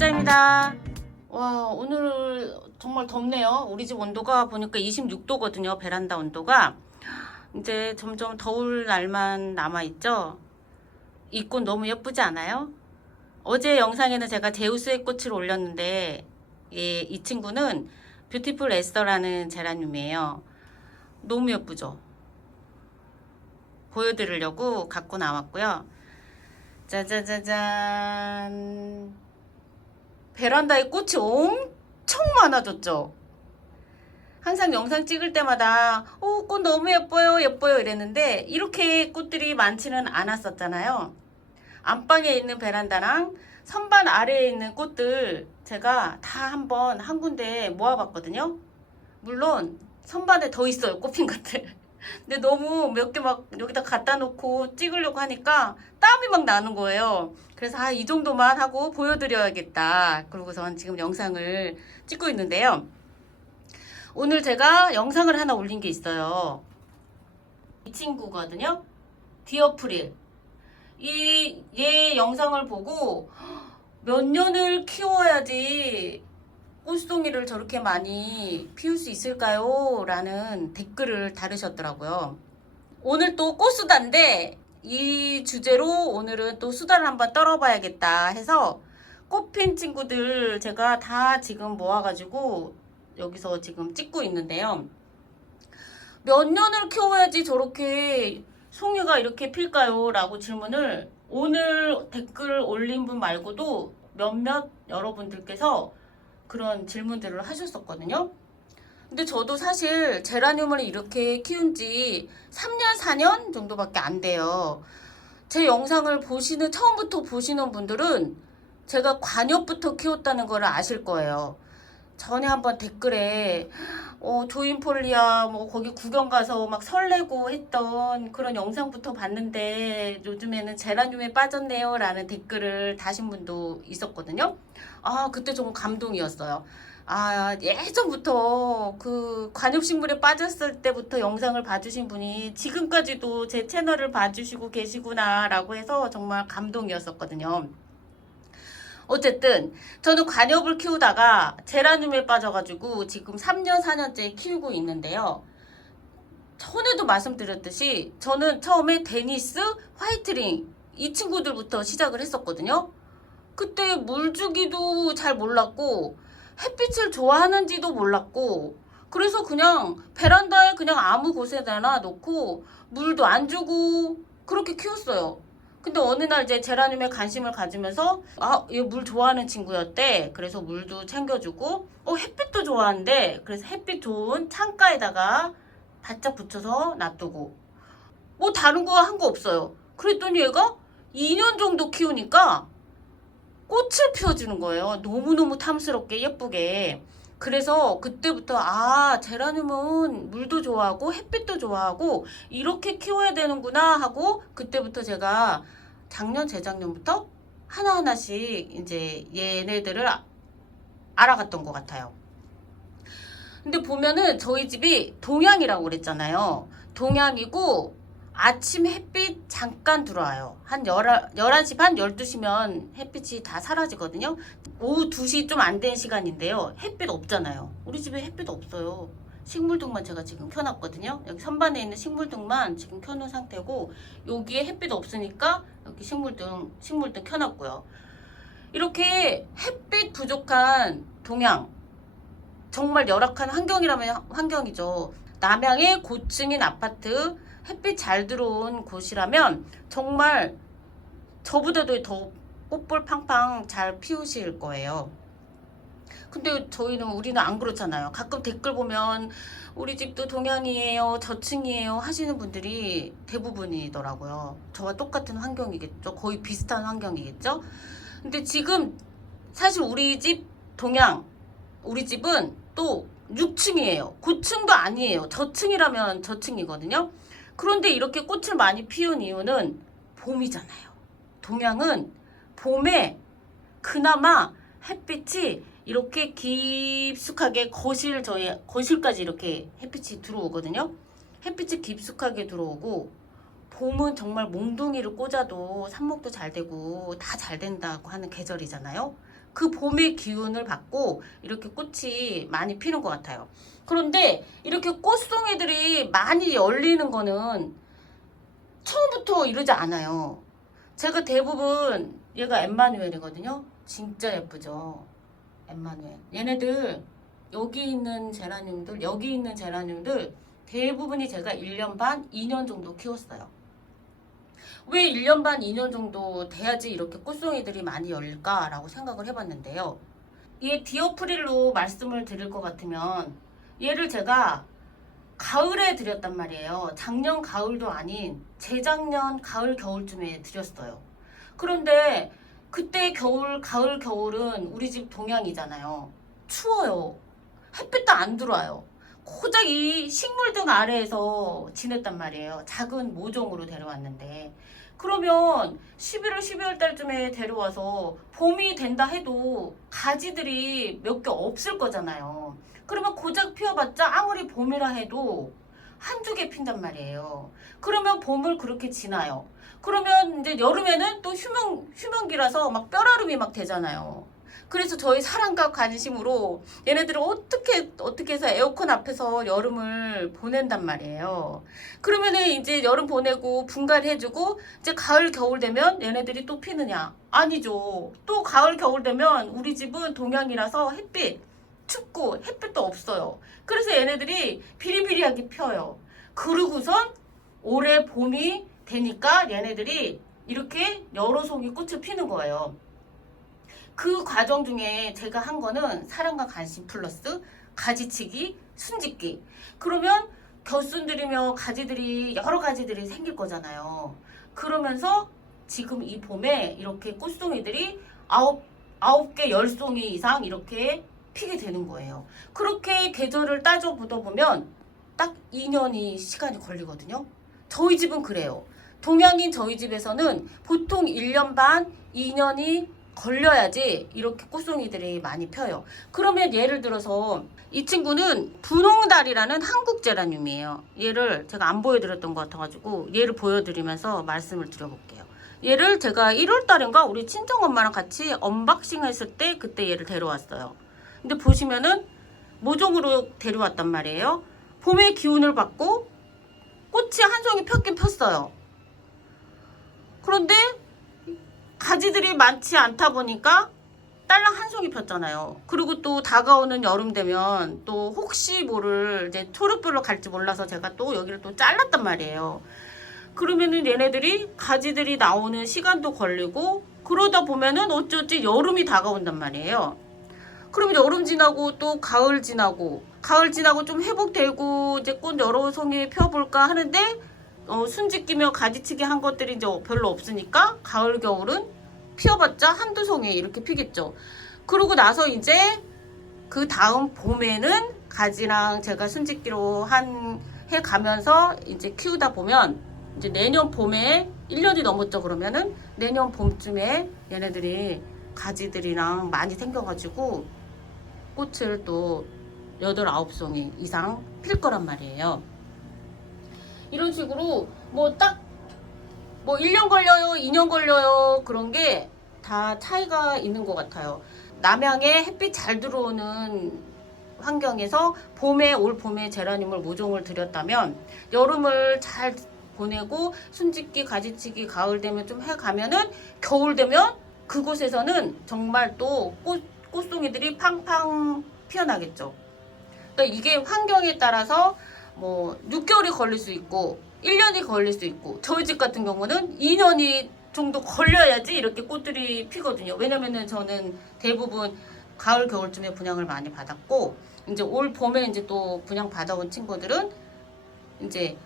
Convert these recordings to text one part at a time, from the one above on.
바짜입니다. 와 오늘 정말 덥네요. 우리 집 온도가 보니까 26도거든요. 베란다 온도가 이제 점점 더울 날만 남아 있죠. 이 꽃 너무 예쁘지 않아요? 어제 영상에는 제가 제우스의 꽃을 올렸는데 예, 이 친구는 뷰티풀 에스터라는 제라늄이에요. 너무 예쁘죠? 보여드리려고 갖고 나왔고요. 짜자자잔. 베란다에 꽃이 엄청 많아졌죠? 항상 영상 찍을 때마다, 어, 꽃 너무 예뻐요, 예뻐요 이랬는데, 이렇게 꽃들이 많지는 않았었잖아요. 안방에 있는 베란다랑 선반 아래에 있는 꽃들 제가 다 한번 한 군데 모아봤거든요. 물론 선반에 더 있어요, 꽃핀 것들. 근데 너무 몇 개 막 여기다 갖다 놓고 찍으려고 하니까 땀이 막 나는 거예요. 그래서 아, 이 정도만 하고 보여드려야겠다. 그러고선 지금 영상을 찍고 있는데요. 오늘 제가 영상을 하나 올린 게 있어요. 이 친구거든요. 디어프릴. 이, 얘 영상을 보고 몇 년을 키워야지 꽃송이를 저렇게 많이 피울 수 있을까요? 라는 댓글을 달으셨더라고요. 오늘 또 꽃수다인데 이 주제로 오늘은 또 수다를 한번 떨어봐야겠다 해서 꽃핀 친구들 제가 다 지금 모아가지고 여기서 지금 찍고 있는데요. 몇 년을 키워야지 저렇게 송이가 이렇게 필까요? 라고 질문을 오늘 댓글 올린 분 말고도 몇몇 여러분들께서 그런 질문들을 하셨었거든요. 근데 저도 사실 제라늄을 이렇게 키운 지 3년, 4년 정도밖에 안 돼요. 제 영상을 보시는, 처음부터 보시는 분들은 제가 관엽부터 키웠다는 걸 아실 거예요. 전에 한번 댓글에 어, 조인폴리아 뭐 거기 구경 가서 막 설레고 했던 그런 영상부터 봤는데 요즘에는 제라늄에 빠졌네요 라는 댓글을 다신 분도 있었거든요. 아, 그때 좀 감동이었어요. 아, 예전부터 그 관엽식물에 빠졌을 때부터 영상을 봐주신 분이 지금까지도 제 채널을 봐주시고 계시구나 라고 해서 정말 감동이었었거든요. 어쨌든 저는 관엽을 키우다가 제라늄에 빠져가지고 지금 3년 4년째 키우고 있는데요. 전에도 말씀드렸듯이 저는 처음에 데니스, 화이트링 이 친구들부터 시작을 했었거든요. 그때 물 주기도 잘 몰랐고 햇빛을 좋아하는지도 몰랐고 그래서 그냥 베란다에 그냥 아무 곳에나 놓고 물도 안 주고 그렇게 키웠어요. 근데 어느 날 이제 제라늄에 관심을 가지면서 아, 얘 물 좋아하는 친구였대. 그래서 물도 챙겨주고 어, 햇빛도 좋아하는데 그래서 햇빛 좋은 창가에다가 바짝 붙여서 놔두고 뭐 다른 거한거 없어요. 그랬더니 얘가 2년 정도 키우니까 꽃을 피워주는 거예요. 너무너무 탐스럽게 예쁘게. 그래서 그때부터 아 제라늄은 물도 좋아하고 햇빛도 좋아하고 이렇게 키워야 되는구나 하고 그때부터 제가 작년 재작년부터 하나하나씩 이제 얘네들을 아- 알아갔던 것 같아요. 근데 보면은 저희 집이 동양이라고 그랬잖아요. 동양이고 아침 햇빛 잠깐 들어와요. 한 11시 반, 12시면 햇빛이 다 사라지거든요. 오후 2시 좀 안 된 시간인데요. 햇빛 없잖아요. 우리 집에 햇빛 없어요. 식물등만 제가 지금 켜놨거든요. 여기 선반에 있는 식물등만 지금 켜놓은 상태고 여기에 햇빛 없으니까 여기 식물등, 식물등 켜놨고요. 이렇게 햇빛 부족한 동양 정말 열악한 환경이라면 환경이죠. 남양의 고층인 아파트 햇빛 잘 들어온 곳이라면 정말 저보다도 더 꽃볼 팡팡 잘 피우실 거예요. 근데 저희는 우리는 안 그렇잖아요. 가끔 댓글 보면 우리 집도 동양이에요, 저층이에요 하시는 분들이 대부분이더라고요. 저와 똑같은 환경이겠죠. 거의 비슷한 환경이겠죠. 근데 지금 사실 우리 집 동양, 우리 집은 또 6층이에요. 고층도 아니에요. 저층이라면 저층이거든요. 그런데 이렇게 꽃을 많이 피운 이유는 봄이잖아요. 동양은 봄에 그나마 햇빛이 이렇게 깊숙하게 거실 저희 거실까지 이렇게 햇빛이 들어오거든요. 햇빛이 깊숙하게 들어오고 봄은 정말 몽둥이를 꽂아도 삽목도 잘 되고 다 잘 된다고 하는 계절이잖아요. 그 봄의 기운을 받고 이렇게 꽃이 많이 피는 것 같아요. 그런데 이렇게 꽃송이들이 많이 열리는 거는 처음부터 이러지 않아요. 제가 대부분 얘가 엠마누엘이거든요. 진짜 예쁘죠. 엠마누엘. 얘네들 여기 있는 제라늄들, 여기 있는 제라늄들 대부분이 제가 1년 반, 2년 정도 키웠어요. 왜 1년 반, 2년 정도 돼야지 이렇게 꽃송이들이 많이 열릴까라고 생각을 해봤는데요. 얘 디오프릴로 말씀을 드릴 것 같으면 얘를 제가 가을에 드렸단 말이에요. 작년 가을도 아닌 재작년 가을 겨울쯤에 드렸어요. 그런데 그때 겨울 가을 겨울은 우리 집 동양이잖아요. 추워요. 햇빛도 안 들어와요. 고작 이 식물 등 아래에서 지냈단 말이에요. 작은 모종으로 데려왔는데. 그러면 11월, 12월 달쯤에 데려와서 봄이 된다 해도 가지들이 몇 개 없을 거잖아요. 그러면 고작 피워봤자 아무리 봄이라 해도 한두 개 핀단 말이에요. 그러면 봄을 그렇게 지나요. 그러면 이제 여름에는 또 휴면, 휴면기라서 막 뼈라름이 막 되잖아요. 그래서 저희 사랑과 관심으로 얘네들을 어떻게 어떻게 해서 에어컨 앞에서 여름을 보낸단 말이에요. 그러면은 이제 여름 보내고 분갈이 해주고 이제 가을 겨울 되면 얘네들이 또 피느냐? 아니죠. 또 가을 겨울 되면 우리 집은 동양이라서 햇빛 춥고 햇빛도 없어요. 그래서 얘네들이 비리비리하게 펴요. 그러고선 올해 봄이 되니까 얘네들이 이렇게 여러 송이 꽃을 피는 거예요. 그 과정 중에 제가 한 거는 사랑과 관심 플러스 가지치기, 순짓기. 그러면 겨순들이며 가지들이 여러 가지들이 생길 거잖아요. 그러면서 지금 이 봄에 이렇게 꽃송이들이 아홉 아홉 개, 열 송이 이상 이렇게 피게 되는 거예요. 그렇게 계절을 따져 보다 보면 딱 2년이 시간이 걸리거든요. 저희 집은 그래요. 동양인 저희 집에서는 보통 1년 반, 2년이 걸려야지 이렇게 꽃송이들이 많이 펴요. 그러면 예를 들어서 이 친구는 분홍달이라는 한국 제라늄이에요. 얘를 제가 안 보여드렸던 것 같아가지고 얘를 보여드리면서 말씀을 드려볼게요. 얘를 제가 1월 달인가 우리 친정엄마랑 같이 언박싱 했을 때 그때 얘를 데려왔어요. 근데 보시면은 모종으로 데려왔단 말이에요. 봄의 기운을 받고 꽃이 한 송이 폈긴 폈어요. 그런데 가지들이 많지 않다 보니까 딸랑 한 송이 폈잖아요. 그리고 또 다가오는 여름 되면 또 혹시 모를 이제 초록별로 갈지 몰라서 제가 또 여기를 또 잘랐단 말이에요. 그러면은 얘네들이 가지들이 나오는 시간도 걸리고 그러다 보면은 어쩌지 여름이 다가온단 말이에요. 그러면 여름 지나고 또 가을 지나고 가을 지나고 좀 회복되고 이제 꽃 여러 송이 펴볼까 하는데 어, 순짓기며 가지치기 한 것들이 이제 별로 없으니까 가을 겨울은 피어봤자 한두 송이 이렇게 피겠죠. 그러고 나서 이제 그 다음 봄에는 가지랑 제가 순짓기로 한 해 가면서 이제 키우다 보면 이제 내년 봄에 1년이 넘었죠 그러면은 내년 봄쯤에 얘네들이 가지들이랑 많이 생겨가지고 꽃을 또 여덟 아홉 송이 이상 필 거란 말이에요. 이런 식으로 뭐딱뭐 1년 걸려요, 2년 걸려요 그런 게 다 차이가 있는 것 같아요. 남양에 햇빛 잘 들어오는 환경에서 봄에 올 봄에 제라늄을 모종을 들였다면 여름을 잘 보내고 순짓기, 가지치기, 가을 되면 좀 해 가면은 겨울 되면 그곳에서는 정말 또 꽃, 꽃송이들이 팡팡 피어나겠죠. 그러니까 이게 환경에 따라서 뭐 6개월이 걸릴 수 있고 1년이 걸릴 수 있고 저희 집 같은 경우는 2년이 정도 걸려야지 이렇게 꽃들이 피거든요. 왜냐면은 저는 대부분 가을 겨울쯤에 분양을 많이 받았고 이제 올 봄에 이제 또 분양 받아온 친구들은 이제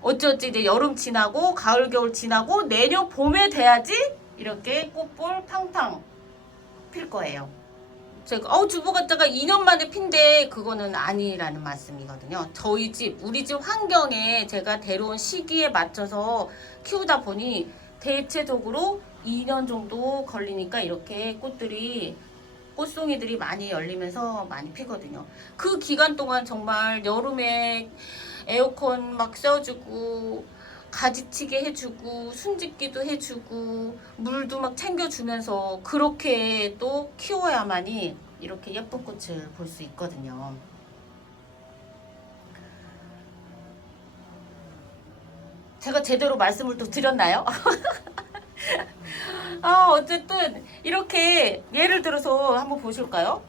어찌어찌 이제 여름 지나고 가을 겨울 지나고 내년 봄에 돼야지 이렇게 꽃볼 팡팡 필 거예요. 제가 어 주부 갖다가 2년 만에 핀데 그거는 아니라는 말씀이거든요. 저희 집 우리 집 환경에 제가 데려온 시기에 맞춰서 키우다 보니 대체적으로 2년 정도 걸리니까 이렇게 꽃들이 꽃송이들이 많이 열리면서 많이 피거든요. 그 기간 동안 정말 여름에 에어컨 막 쐬어주고 가지치기 해주고 순짓기도 해주고 물도 막 챙겨주면서 그렇게 또 키워야만이 이렇게 예쁜 꽃을 볼 수 있거든요. 제가 제대로 말씀을 또 드렸나요? 아, 어쨌든 이렇게 예를 들어서 한번 보실까요?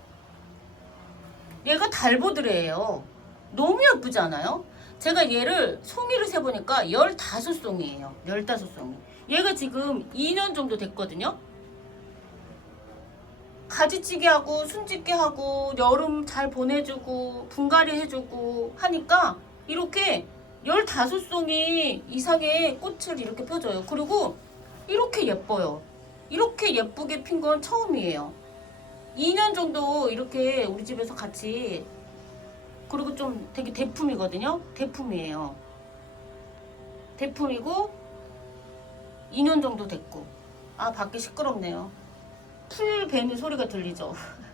얘가 달보드레예요. 너무 예쁘지 않아요? 제가 얘를 송이를 세보니까 15송이에요. 15송이. 얘가 지금 2년 정도 됐거든요. 가지치기 하고 순짓기 하고 여름 잘 보내주고 분갈이 해주고 하니까 이렇게 15송이 이상의 꽃을 이렇게 펴줘요. 그리고 이렇게 예뻐요. 이렇게 예쁘게 핀 건 처음이에요. 2년 정도 이렇게 우리 집에서 같이 그리고 좀 되게 대품이거든요. 대품이에요. 대품이고 2년 정도 됐고 아 밖에 시끄럽네요. 풀 베는 소리가 들리죠.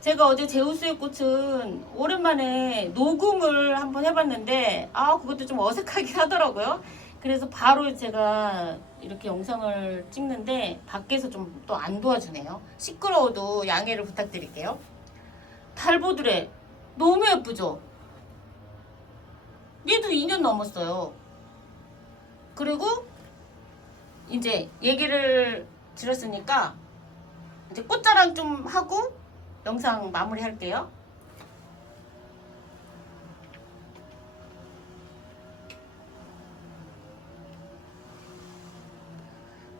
제가 어제 제우스의 꽃은 오랜만에 녹음을 한번 해봤는데 아 그것도 좀 어색하긴 하더라고요. 그래서 바로 제가 이렇게 영상을 찍는데 밖에서 좀 또 안 도와주네요. 시끄러워도 양해를 부탁드릴게요. 달보드레 너무 예쁘죠? 얘도 2년 넘었어요. 그리고 이제 얘기를 드렸으니까 이제 꽃자랑 좀 하고 영상 마무리 할게요.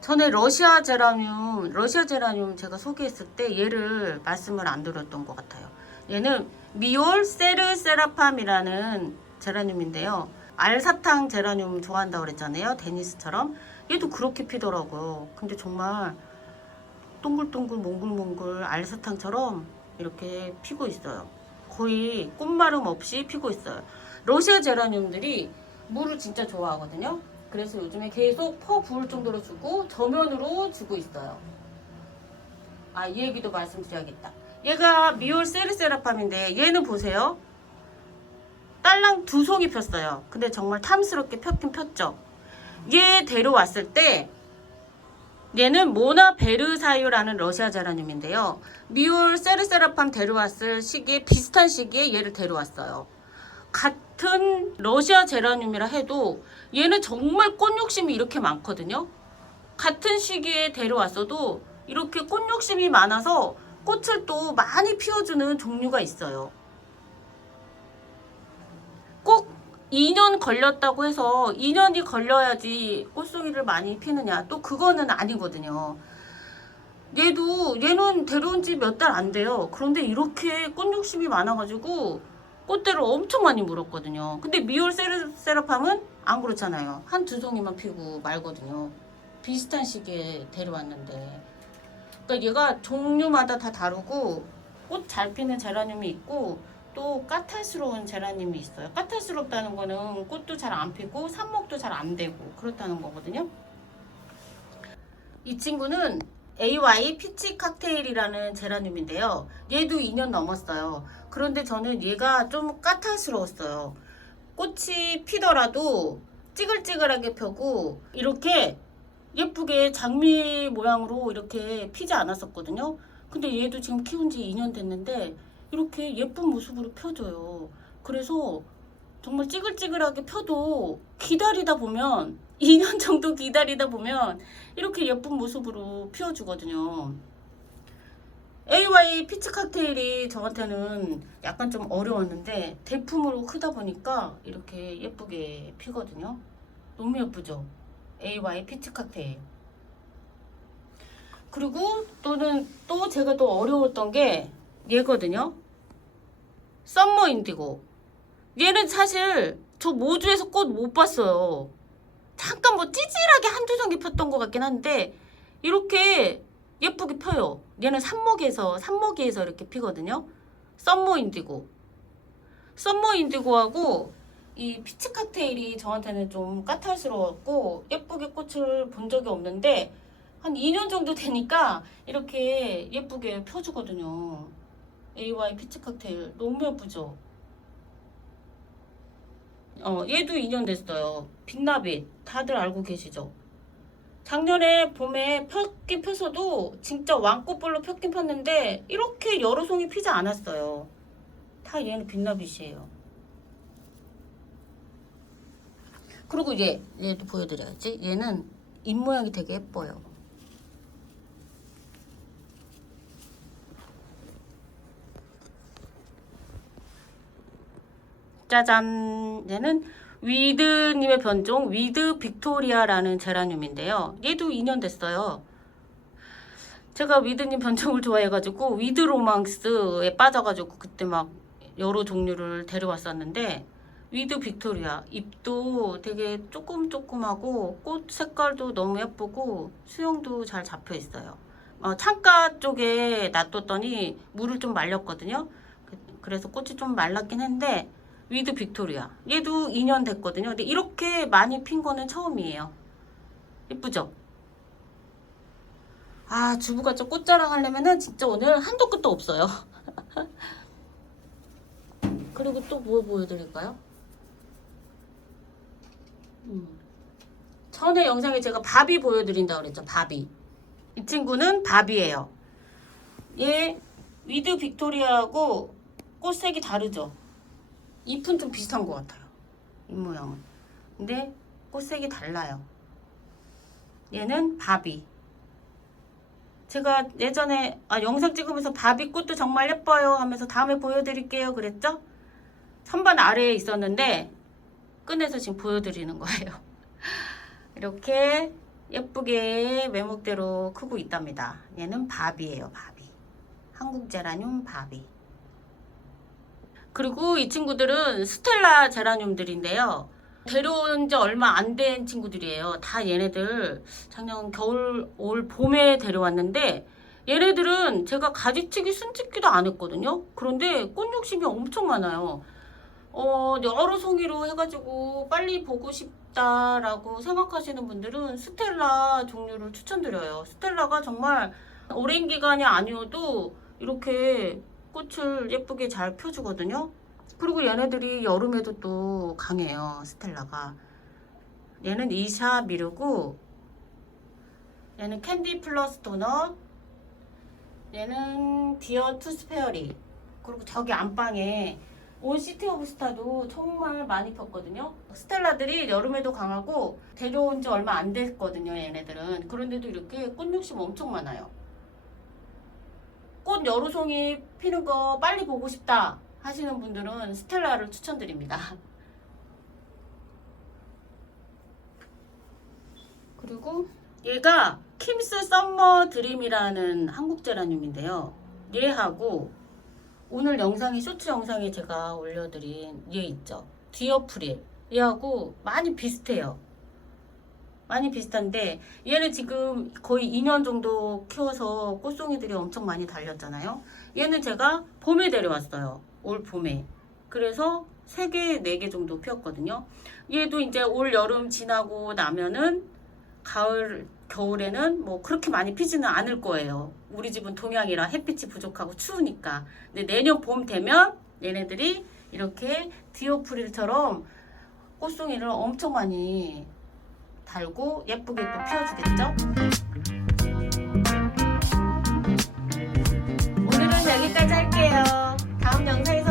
전에 러시아 제라늄, 러시아 제라늄 제가 소개했을 때 얘를 말씀을 안 드렸던 것 같아요. 얘는 미올 세르 세라팜이라는 제라늄인데요. 알사탕 제라늄 좋아한다고 그랬잖아요. 데니스처럼. 얘도 그렇게 피더라고요. 근데 정말 동글동글 몽글몽글 알사탕처럼 이렇게 피고 있어요. 거의 꽃마름 없이 피고 있어요. 러시아 제라늄들이 물을 진짜 좋아하거든요. 그래서 요즘에 계속 퍼 부을 정도로 주고 저면으로 주고 있어요. 아, 이 얘기도 말씀드려야겠다. 얘가 미올 세르세라팜인데 얘는 보세요. 딸랑 두 송이 폈어요. 근데 정말 탐스럽게 폈긴 폈죠. 얘 데려왔을 때 얘는 모나 베르사유라는 러시아 제라늄인데요. 미올 세르세라팜 데려왔을 시기에 비슷한 시기에 얘를 데려왔어요. 같은 러시아 제라늄이라 해도 얘는 정말 꽃 욕심이 이렇게 많거든요. 같은 시기에 데려왔어도 이렇게 꽃 욕심이 많아서 꽃을 또 많이 피워주는 종류가 있어요. 꼭 2년 걸렸다고 해서 2년이 걸려야지 꽃송이를 많이 피느냐 또 그거는 아니거든요. 얘도 얘는 데려온 지 몇 달 안 돼요. 그런데 이렇게 꽃 욕심이 많아가지고 꽃대를 엄청 많이 물었거든요. 근데 미올 세라팜은 안 그렇잖아요. 한 두 송이만 피고 말거든요. 비슷한 시기에 데려왔는데. 그러니까 얘가 종류마다 다 다르고 꽃 잘 피는 제라늄이 있고 또 까탈스러운 제라늄이 있어요. 까탈스럽다는 거는 꽃도 잘 안 피고 삽목도 잘 안 되고 그렇다는 거거든요. 이 친구는 AY 피치 칵테일이라는 제라늄인데요. 얘도 2년 넘었어요. 그런데 저는 얘가 좀 까탈스러웠어요. 꽃이 피더라도 찌글찌글하게 펴고 이렇게 예쁘게 장미 모양으로 이렇게 피지 않았었거든요. 근데 얘도 지금 키운 지 2년 됐는데 이렇게 예쁜 모습으로 펴져요. 그래서 정말 찌글찌글하게 펴도 기다리다 보면 2년 정도 기다리다 보면 이렇게 예쁜 모습으로 피워주거든요. AY 피치 칵테일이 저한테는 약간 좀 어려웠는데 대품으로 크다 보니까 이렇게 예쁘게 피거든요. 너무 예쁘죠? AY 피치 칵테일. 그리고 또는 또 제가 또 어려웠던 게 얘거든요. 썸머 인디고. 얘는 사실 저 모주에서 꽃 못 봤어요. 잠깐 뭐 찌질하게 한두 송이 폈던 것 같긴 한데 이렇게 예쁘게 펴요. 얘는 산목에서 산목이에서 이렇게 피거든요. 썸머 인디고. 썸머 인디고하고 이 피치 칵테일이 저한테는 좀 까탈스러웠고 예쁘게 꽃을 본 적이 없는데 한 2년 정도 되니까 이렇게 예쁘게 펴주거든요. AY 피치 칵테일 너무 예쁘죠? 어, 얘도 2년 됐어요. 빛나빛. 다들 알고 계시죠? 작년에 봄에 폈긴 폈어도 진짜 왕꽃볼로 폈긴 폈는데 이렇게 여러 송이 피지 않았어요. 다 얘는 빛나빛이에요. 그리고 얘, 얘도 보여드려야지. 얘는 입 모양이 되게 예뻐요. 짜잔! 얘는 위드님의 변종 위드 빅토리아라는 제라늄인데요. 얘도 2년 됐어요. 제가 위드님 변종을 좋아해가지고 위드 로망스에 빠져가지고 그때 막 여러 종류를 데려왔었는데 위드 빅토리아 잎도 되게 조금 조금하고 꽃 색깔도 너무 예쁘고 수영도 잘 잡혀 있어요. 어, 창가 쪽에 놔뒀더니 물을 좀 말렸거든요. 그- 그래서 꽃이 좀 말랐긴 한데 위드 빅토리아. 얘도 2년 됐거든요. 근데 이렇게 많이 핀 거는 처음이에요. 예쁘죠? 아, 주부가 저 꽃자랑 하려면은 진짜 오늘 한도 끝도 없어요. 그리고 또 뭐 보여드릴까요? 음. 전에 영상에 제가 바비 보여드린다고 그랬죠. 바비. 이 친구는 바비예요. 얘 위드 빅토리아하고 꽃색이 다르죠? 잎은 좀 비슷한 것 같아요. 잎 모양은. 근데 꽃색이 달라요. 얘는 바비. 제가 예전에 아, 영상 찍으면서 바비 꽃도 정말 예뻐요 하면서 다음에 보여드릴게요 그랬죠? 선반 아래에 있었는데 꺼내서 지금 보여드리는 거예요. 이렇게 예쁘게 매목대로 크고 있답니다. 얘는 바비예요, 바비. 한국 제라늄 바비. 그리고 이 친구들은 스텔라 제라늄들인데요. 데려온 지 얼마 안 된 친구들이에요. 다 얘네들 작년 겨울, 올 봄에 데려왔는데 얘네들은 제가 가지치기 순찍기도 안 했거든요. 그런데 꽃 욕심이 엄청 많아요. 어, 여러 송이로 해가지고 빨리 보고 싶다라고 생각하시는 분들은 스텔라 종류를 추천드려요. 스텔라가 정말 오랜 기간이 아니어도 이렇게 꽃을 예쁘게 잘 펴주거든요. 그리고 얘네들이 여름에도 또 강해요. 스텔라가. 얘는 이샤 미르고 얘는 캔디 플러스 도넛 얘는 디어 투스페어리 그리고 저기 안방에 온 시티 오브 스타도 정말 많이 폈거든요. 스텔라들이 여름에도 강하고 데려온 지 얼마 안 됐거든요. 얘네들은. 그런데도 이렇게 꽃 욕심 엄청 많아요. 꽃 여러 송이 피는 거 빨리 보고 싶다 하시는 분들은 스텔라를 추천드립니다. 그리고 얘가 킴스 썸머 드림이라는 한국 제라늄인데요. 얘하고 오늘 영상에 쇼츠 영상에 제가 올려드린 얘 있죠. 디어프릴 얘하고 많이 비슷해요. 많이 비슷한데 얘는 지금 거의 2년 정도 키워서 꽃송이들이 엄청 많이 달렸잖아요. 얘는 제가 봄에 데려왔어요. 올 봄에. 그래서 3개, 4개 정도 피었거든요. 얘도 이제 올 여름 지나고 나면은 가을, 겨울에는 뭐 그렇게 많이 피지는 않을 거예요. 우리 집은 동양이라 햇빛이 부족하고 추우니까. 근데 내년 봄 되면 얘네들이 이렇게 디오프릴처럼 꽃송이를 엄청 많이 달고 예쁘게 또 피워주겠죠? 오늘은 여기까지 할게요. 다음 영상에